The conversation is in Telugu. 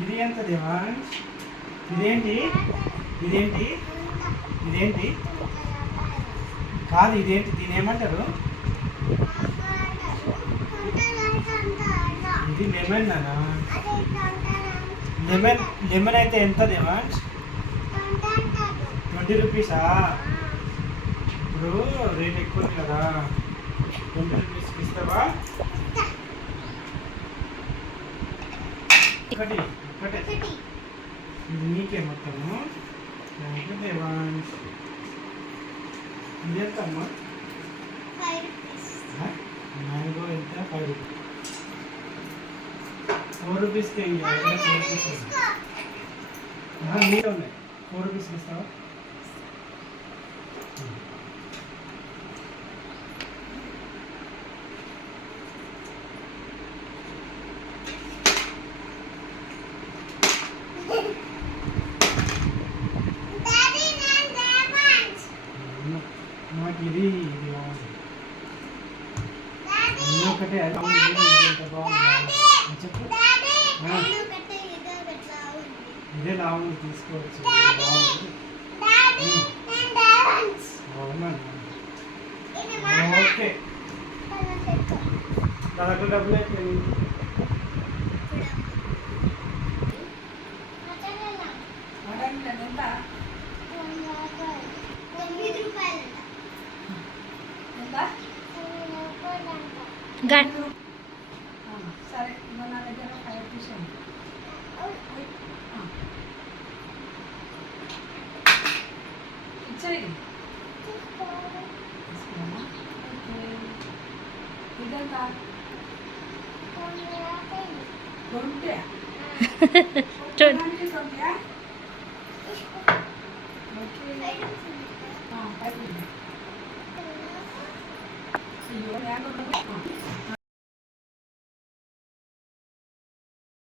ఇది ఎంత దేవా? ఇదేంటి ఇదేంటి ఇదేంటి కాదు, ఇదేంటి? దీని ఏమంటారు? ఇది లెమన్ నానా? లెమన్ అయితే ఎంత దేవా? 20 రూపీసా? ఇప్పుడు రేట్ ఎక్కువ కదా, 20 రూపీస్కి ఇస్తావా? ఒకటి ఇది నీకే మొత్తము. Thank you Devansh. ఇది ఎంతమ్మా? మ్యాంగో ఎంత? 5 రూపీస్. 4 రూపీస్కి నీకే ఉన్నాయి. 4 రూపీస్కి ఇస్తావా? నాకు ఇది ఒకటే ఎంత బాగుంది చెప్పు. ఇదే లాభం తీసుకోవచ్చు. అవునా? ఓకే, నా దగ్గర డబ్బులు అయిపోయింది. సరే, నా దగ్గర 5 రూపీస్ ఉంది. ఇచ్చేది ఇదంతా 20.